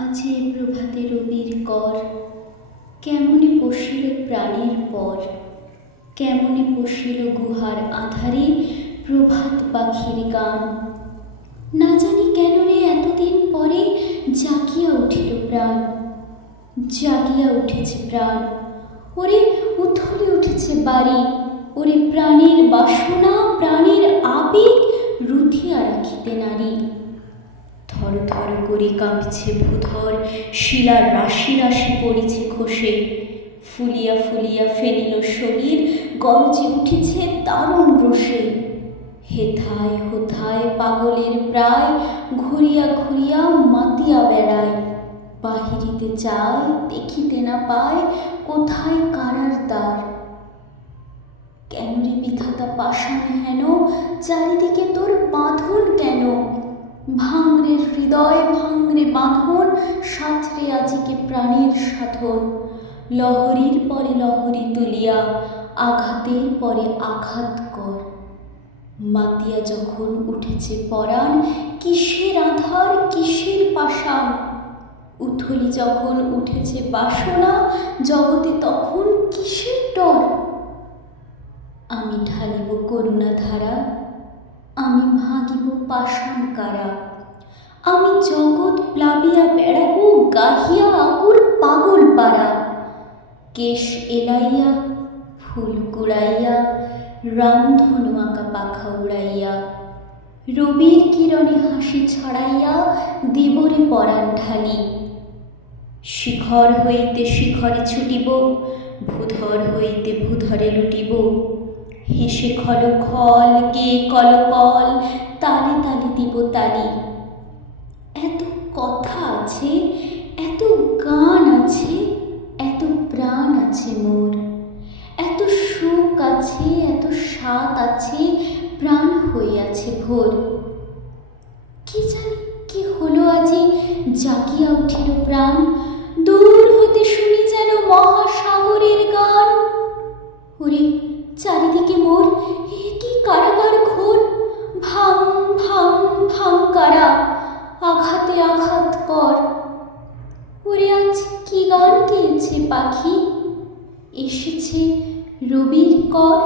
আজি এ প্রভাতে রবির কর, কেমনে পশিল প্রাণের পর, কেমনে পশিল গুহার আধারে প্রভাত পাখির গান। না জানি কেন রে এতদিন পরে জাগিয়া উঠিল প্রাণ, জাগিয়া উঠেছে প্রাণ। ওরে উথলে উঠেছে বাড়ি, ওরে প্রাণের বাসনা প্রাণের আবেগ রুধিয়া রাখিতে নারী। থর থর করে কাঁপছে ভূধর, শিলার রাশি রাশি পড়েছে খসে, ফুলিয়া ফুলিয়া ফেলিল শরীর, গরজে উঠেছে দারুণ রোষে। হেথায় হোথায় পাগলের প্রায়, ঘুরিয়া ঘুরিয়া মাতিয়া বেড়ায়। বাহিরিতে চায় দেখিতে না পায়, কোথায় কারার দ্বার। কেন রে বিধাতা পাষাণ হেন, চারিদিকে তোর বাঁধন কেন? ভাঙরে হৃদয় ভাঙরে বাঁধন, সাঁতরে আজিকে প্রাণের সাধন। লহরীর পরে লহরী তুলিয়া, আঘাতের পরে আঘাত কর। মাতিয়া যখন উঠেছে পরাণ, কিসের আধার কিসের পাষাণ। উথলি যখন উঠেছে বাসনা, জগতে তখন কিসের ডর। আমি ঢালিব করুণা ধারা, আমি ভাঙিব পাষাণ কারা। আমি জগৎ প্লাবিয়া বেড়াবো, গাহিয়া আকুল পাগল পাড়া। কেশ এলাইয়া ফুল কুড়াইয়া, রামধনু আঁকা পাখা উড়াইয়া। রবির কিরণে হাসি ছড়াইয়া, দেবরে পরাণ ঢালি। শিখর হইতে শিখরে ছুটিব, ভূধর হইতে ভূধরে লুটিব। হেসে খল খল কে কল কল, তালে তালে দিব তালি। এত কথা আছে, এত গান আছে, এত প্রাণ আছে মোর। এত সুখ আছে, এত স্বাদ আছে, প্রাণ হইয়াছে ভোর। কি জানি কি হলো আজি, জাগিয়া উঠিল প্রাণ। দূর হতে শুনি যেন মহাসাগরের গান। ওরে চারিদিকে মোর, এ কি কারাগার ঘোর। ভাঙ ভাঙ ভাঙ কারা, আঘাতে আঘাত কর। ওরে আজ কি গান গেয়েছে পাখি, এসেছে রবির কর।